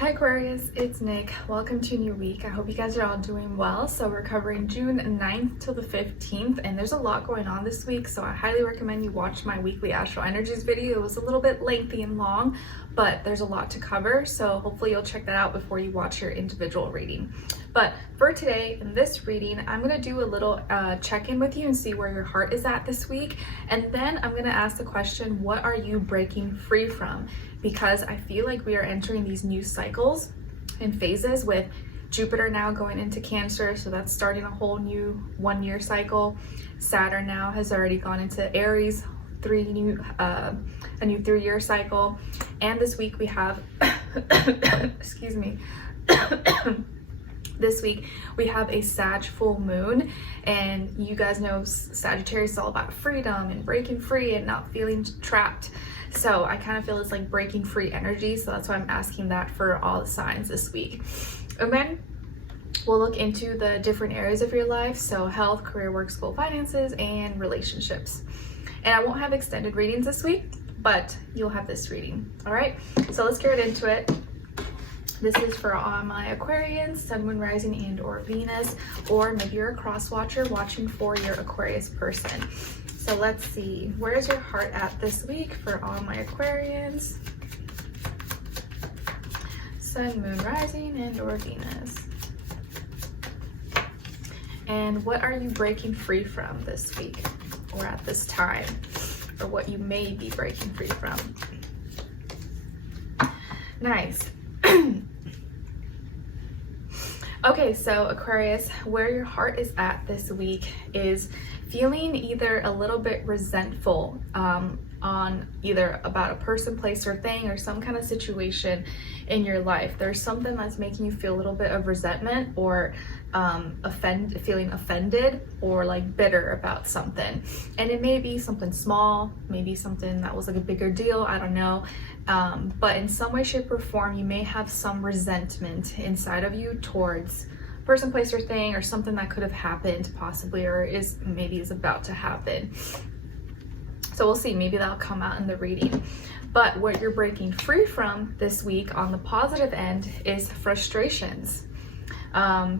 Hi Aquarius, it's Nick. Welcome to a new week. I hope you guys are all doing well. So we're covering June 9th till the 15th, and there's a lot going on this week, so I highly recommend you watch my weekly astro energies video. It was a little bit lengthy and long, but there's a lot to cover, so hopefully you'll check that out before you watch your individual reading. But for today, in this reading, I'm going to do a little check-in with you and see where your heart is at this week. And then I'm going to ask the question, what are you breaking free from? Because I feel like we are entering these new cycles and phases with Jupiter now going into Cancer, so that's starting a whole new 1-year cycle. Saturn now has already gone into Aries, a new 3-year cycle. And this week we have, excuse me, this week we have a Sag full moon, and you guys know Sagittarius is all about freedom and breaking free and not feeling trapped. So I kind of feel it's like breaking free energy, so that's why I'm asking that for all the signs this week. And then we'll look into the different areas of your life, so health, career, work, school, finances, and relationships. And I won't have extended readings this week, but you'll have this reading. All right, so let's get right into it. This is for all my Aquarians, Sun, Moon, Rising, and or Venus, or maybe you're a cross watcher watching for your Aquarius person. So let's see, where's your heart at this week for all my Aquarians? Sun, Moon, Rising, and or Venus. And what are you breaking free from this week or at this time, or what you may be breaking free from? Nice. Okay, so Aquarius, where your heart is at this week is feeling either a little bit resentful on either about a person, place, or thing, or some kind of situation in your life. There's something that's making you feel a little bit of resentment or feeling offended or like bitter about something. And it may be something small, maybe something that was like a bigger deal, I don't know. But in some way, shape, or form, you may have some resentment inside of you towards person, place, or thing, or something that could have happened possibly, or is about to happen. So we'll see, maybe that'll come out in the reading. But what you're breaking free from this week on the positive end is frustrations.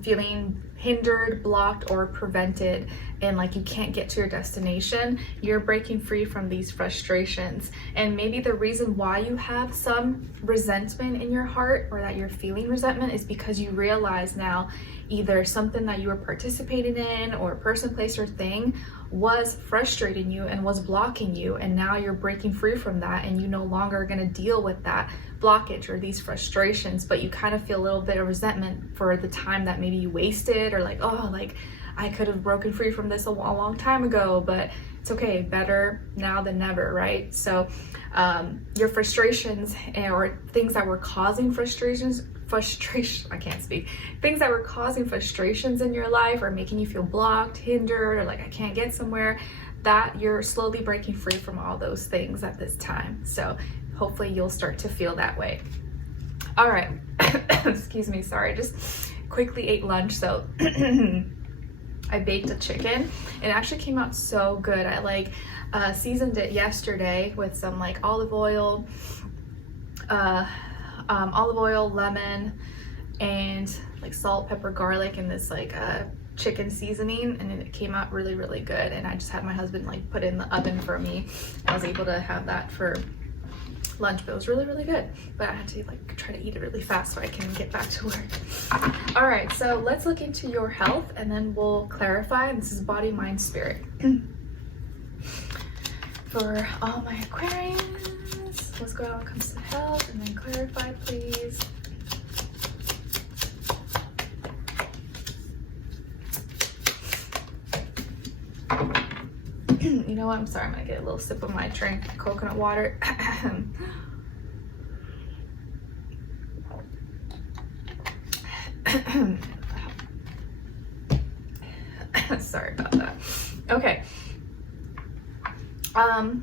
Feeling hindered, blocked, or prevented, and like you can't get to your destination. You're breaking free from these frustrations. And maybe the reason why you have some resentment in your heart, or that you're feeling resentment, is because you realize now either something that you were participating in, or a person, place, or thing was frustrating you and was blocking you, and now you're breaking free from that, and you no longer are going to deal with that blockage or these frustrations, but you kind of feel a little bit of resentment for the time that maybe you wasted, or like, oh, like I could have broken free from this a long time ago, but it's okay, better now than never, right? So your frustrations or things that were causing things that were causing frustrations in your life, or making you feel blocked, hindered, or like I can't get somewhere, that you're slowly breaking free from all those things at this time. So hopefully you'll start to feel that way. All right, excuse me, sorry, just quickly ate lunch. So I baked a chicken. It actually came out so good. I like seasoned it yesterday with some like olive oil, lemon, and like salt, pepper, garlic, and this like chicken seasoning, and it came out really, really good. And I just had my husband like put it in the oven for me. I was able to have that for lunch, but it was really, really good. But I had to like try to eat it really fast so I can get back to work. All right, so let's look into your health, and then we'll clarify. And this is body, mind, spirit. For all my Aquarians, what's going on when it comes to health, and then clarify, please. You know what, I'm sorry, I'm gonna get a little sip of my drink, coconut water. Sorry about that. Okay.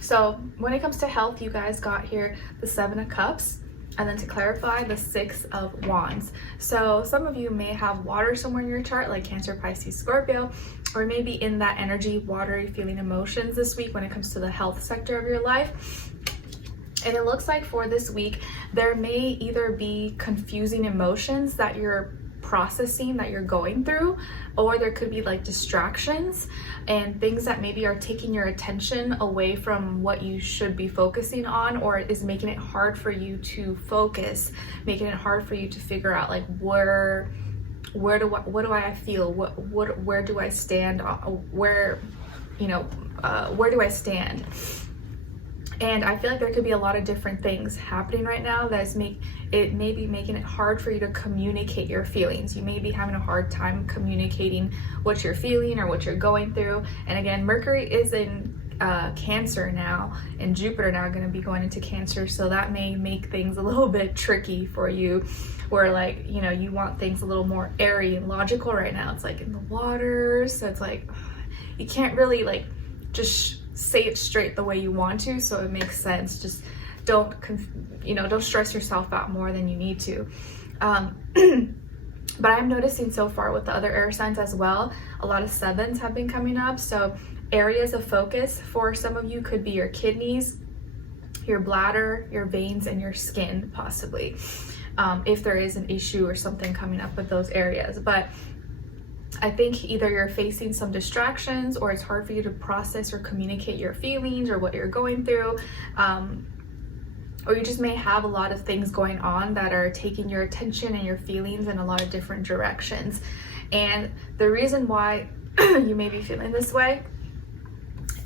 So when it comes to health, you guys got here the 7 of Cups, and then to clarify, the 6 of Wands. So some of you may have water somewhere in your chart, like Cancer, Pisces, Scorpio, or maybe in that energy, watery feeling emotions this week when it comes to the health sector of your life. And it looks like for this week, there may either be confusing emotions that you're processing, that you're going through, or there could be like distractions and things that maybe are taking your attention away from what you should be focusing on, or is making it hard for you to focus, making it hard for you to figure out like what do I feel, where do I stand, where do I stand. And I feel like there could be a lot of different things happening right now that's maybe making it hard for you to communicate your feelings. You may be having a hard time communicating what you're feeling or what you're going through. And again, Mercury is in Cancer now, and Jupiter now going to be going into Cancer, so that may make things a little bit tricky for you, where like, you know, you want things a little more airy and logical. Right now it's like in the water, so it's like you can't really like just say it straight the way you want to, so it makes sense. Just don't stress yourself out more than you need to. But I'm noticing so far with the other air signs as well, a lot of sevens have been coming up. So areas of focus for some of you could be your kidneys, your bladder, your veins, and your skin, possibly, if there is an issue or something coming up with those areas. But I think either you're facing some distractions, or it's hard for you to process or communicate your feelings or what you're going through, or you just may have a lot of things going on that are taking your attention and your feelings in a lot of different directions. And the reason why you may be feeling this way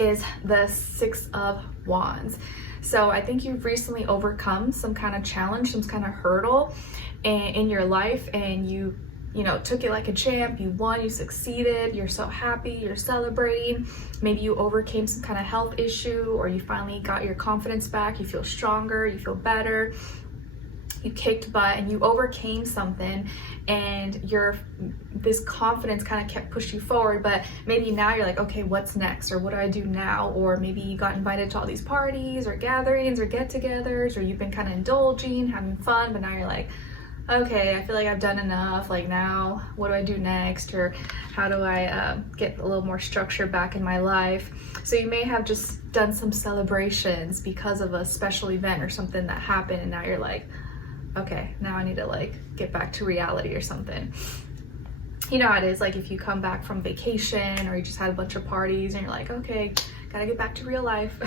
is the Six of Wands. So I think you've recently overcome some kind of challenge, some kind of hurdle in your life, and you took it like a champ. You won, you succeeded, you're so happy, you're celebrating. Maybe you overcame some kind of health issue, or you finally got your confidence back, you feel stronger, you feel better, you kicked butt and you overcame something, and this confidence kind of kept pushing you forward. But maybe now you're like, okay, what's next, or what do I do now? Or maybe you got invited to all these parties or gatherings or get-togethers, or you've been kind of indulging, having fun, but now you're like, okay, I feel like I've done enough. Like, now what do I do next? Or how do I get a little more structure back in my life? So you may have just done some celebrations because of a special event or something that happened, and now you're like, okay, now I need to like get back to reality or something. You know how it is, like if you come back from vacation or you just had a bunch of parties and you're like, okay, gotta get back to real life.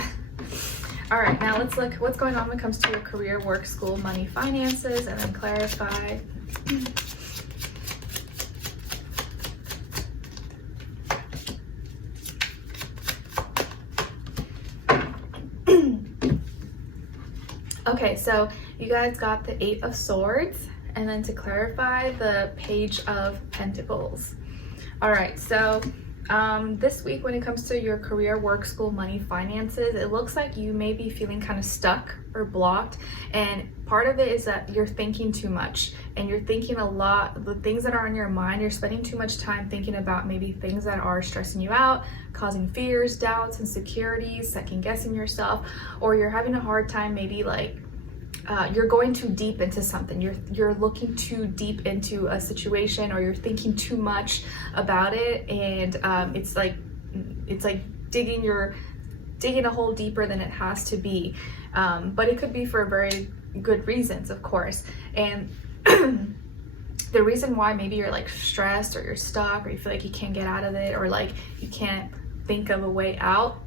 All right, now let's look what's going on when it comes to your career, work, school, money, finances, and then clarify. Okay, so you guys got the Eight of Swords, and then to clarify, the Page of Pentacles. All right, so this week when it comes to your career, work, school, money, finances, it looks like you may be feeling kind of stuck or blocked, and part of it is that you're thinking too much, and you're thinking a lot, the things that are on your mind, you're spending too much time thinking about maybe things that are stressing you out, causing fears, doubts, insecurities, second guessing yourself, or you're having a hard time maybe like you're going too deep into something, you're looking too deep into a situation, or you're thinking too much about it, and it's like digging a hole deeper than it has to be, but it could be for very good reasons, of course. And the reason why maybe you're like stressed, or you're stuck, or you feel like you can't get out of it, or like you can't think of a way out,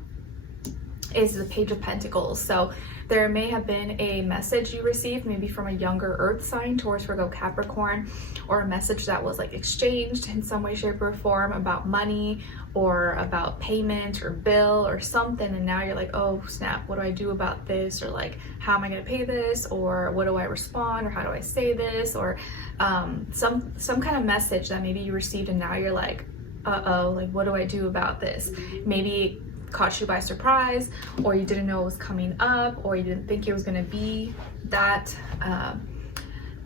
is the Page of Pentacles. So there may have been a message you received, maybe from a younger earth sign, Taurus, Virgo, Capricorn, or a message that was like exchanged in some way, shape, or form about money, or about payment or bill or something, and now you're like, oh snap, what do I do about this? Or like, how am I going to pay this? Or what do I respond? Or how do I say this? Or some kind of message that maybe you received, and now you're like, uh-oh, like what do I do about this? Maybe caught you by surprise, or you didn't know it was coming up, or you didn't think it was going to be that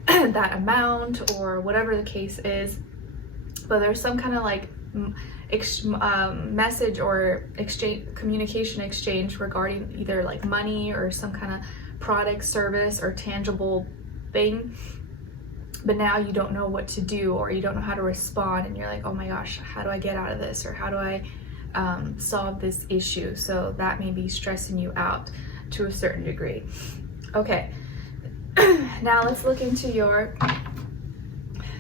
that amount, or whatever the case is. But there's some kind of like message or communication exchange regarding either like money or some kind of product, service, or tangible thing, but now you don't know what to do, or you don't know how to respond, and you're like, oh my gosh, how do I get out of this? Or how do I solve this issue? So that may be stressing you out to a certain degree. Okay, now let's look into your,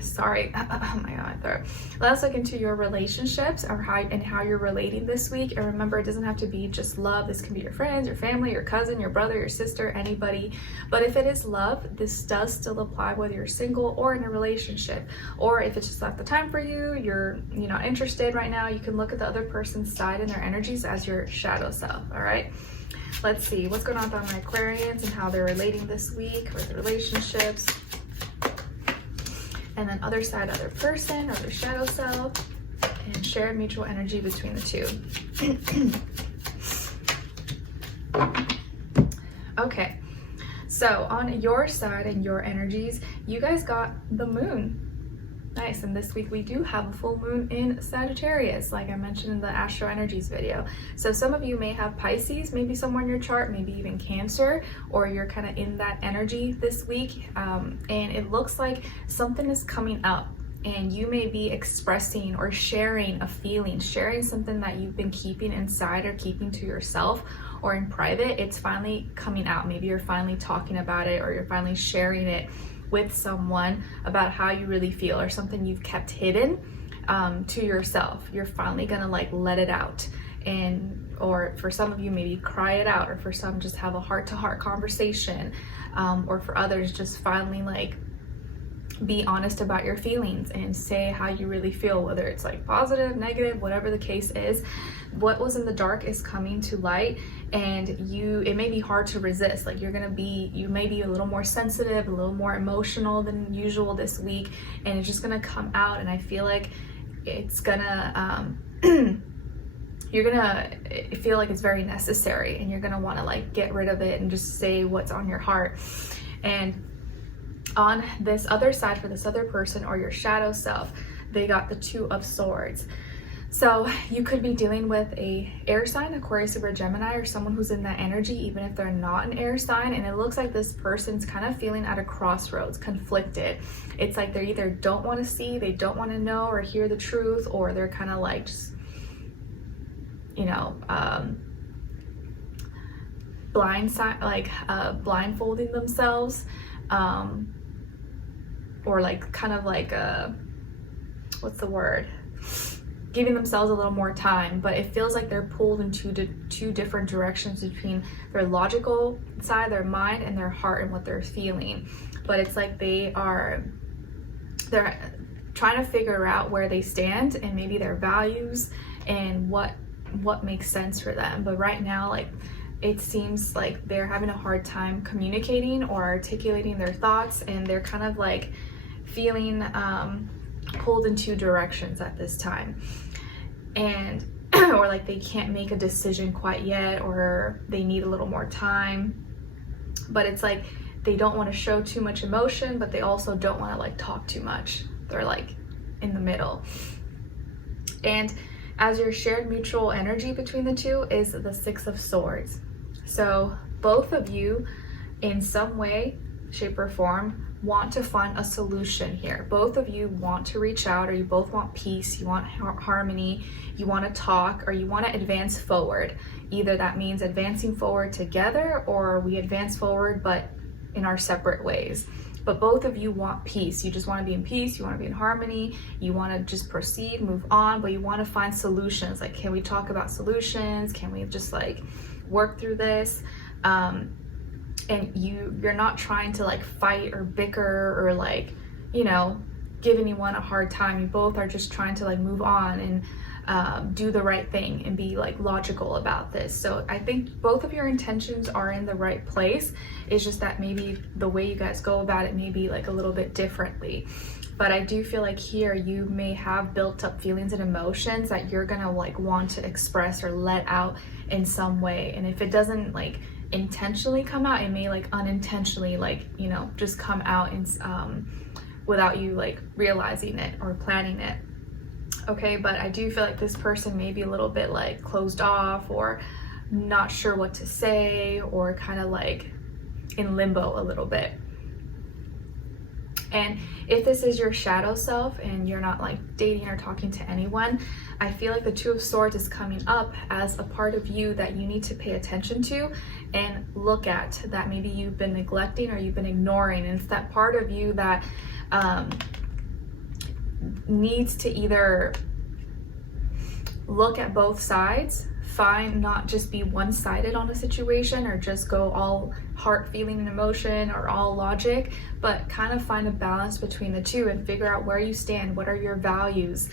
sorry, oh my god, my throat. Let's look into your relationships or how you're relating this week. And remember, it doesn't have to be just love. This can be your friends, your family, your cousin, your brother, your sister, anybody. But if it is love, this does still apply whether you're single or in a relationship. Or if it's just not the time for you, you're not interested right now, you can look at the other person's side and their energies as your shadow self. All right, let's see what's going on with my Aquarians and how they're relating this week with the relationships. And then other side, other person, or their shadow self, and shared mutual energy between the two. Okay, so on your side and your energies, you guys got the moon. Nice, and this week we do have a full moon in Sagittarius, like I mentioned in the Astro Energies video. So some of you may have Pisces, maybe somewhere in your chart, maybe even Cancer, or you're kind of in that energy this week. And it looks like something is coming up and you may be expressing or sharing a feeling, sharing something that you've been keeping inside or keeping to yourself or in private. It's finally coming out. Maybe you're finally talking about it, or you're finally sharing it with someone about how you really feel, or something you've kept hidden to yourself. You're finally gonna like let it out, and or for some of you maybe cry it out, or for some just have a heart-to-heart conversation, or for others just finally like be honest about your feelings and say how you really feel, whether it's like positive, negative, whatever the case is. What was in the dark is coming to light, and it may be hard to resist. Like you may be a little more sensitive, a little more emotional than usual this week, and it's just gonna come out. And I feel like it's gonna you're gonna feel like it's very necessary, and you're gonna want to like get rid of it and just say what's on your heart. And on this other side, for this other person or your shadow self, they got the Two of Swords. So you could be dealing with a air sign, Aquarius or Gemini, or someone who's in that energy, even if they're not an air sign. And it looks like this person's kind of feeling at a crossroads, conflicted. It's like they either don't want to see, they don't want to know or hear the truth, or they're kind of like just, blindfolding themselves, or like kind of like what's the word? Giving themselves a little more time. But it feels like they're pulled in two different directions, between their logical side, their mind, and their heart and what they're feeling. But it's like they're trying to figure out where they stand and maybe their values and what makes sense for them. But right now, like, it seems like they're having a hard time communicating or articulating their thoughts, and they're kind of like feeling pulled in two directions at this time. And or like they can't make a decision quite yet, or they need a little more time. But it's like they don't want to show too much emotion, but they also don't want to like talk too much. They're like in the middle. And as your shared mutual energy between the two is the Six of Swords. So both of you in some way, shape, or form want to find a solution here. Both of you want to reach out, or you both want peace, you want harmony, you want to talk, or you want to advance forward. Either that means advancing forward together, or we advance forward but in our separate ways. But both of you want peace. You just want to be in peace, you want to be in harmony, you want to just proceed, move on, but you want to find solutions. Like, can we talk about solutions? Can we just like work through this? And you're not trying to like fight or bicker or like, give anyone a hard time. You both are just trying to like move on and do the right thing and be like logical about this. So I think both of your intentions are in the right place. It's just that maybe the way you guys go about it may be like a little bit differently. But I do feel like here you may have built up feelings and emotions that you're gonna like want to express or let out in some way. And if it doesn't like intentionally come out, it may like unintentionally like just come out and without you like realizing it or planning it. Okay, but I do feel like this person may be a little bit like closed off, or not sure what to say, or kind of like in limbo a little bit. And if this is your shadow self and you're not like dating or talking to anyone, I feel like the Two of Swords is coming up as a part of you that you need to pay attention to and look at, that maybe you've been neglecting or you've been ignoring. And it's that part of you that needs to either look at both sides, not just be one-sided on a situation or just go all heart, feeling, and emotion or all logic, but kind of find a balance between the two and figure out where you stand, what are your values,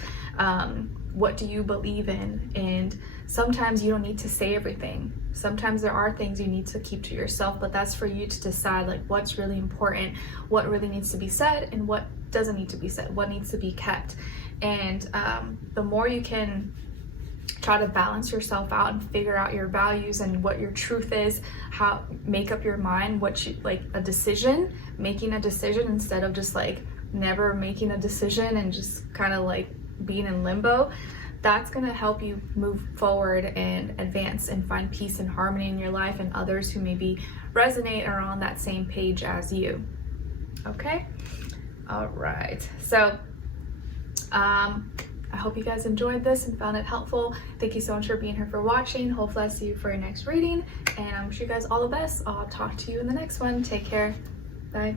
what do you believe in. And sometimes you don't need to say everything. Sometimes there are things you need to keep to yourself, but that's for you to decide like what's really important, what really needs to be said, and what doesn't need to be said, what needs to be kept. And the more you can try to balance yourself out and figure out your values and what your truth is, how make up your mind, what you like, making a decision instead of just like never making a decision and just kind of like being in limbo. That's going to help you move forward and advance and find peace and harmony in your life and others who maybe resonate or are on that same page as you. Okay? All right. So, I hope you guys enjoyed this and found it helpful. Thank you so much for being here, for watching. Hopefully I see you for your next reading, and I wish you guys all the best. I'll talk to you in the next one. Take care. Bye.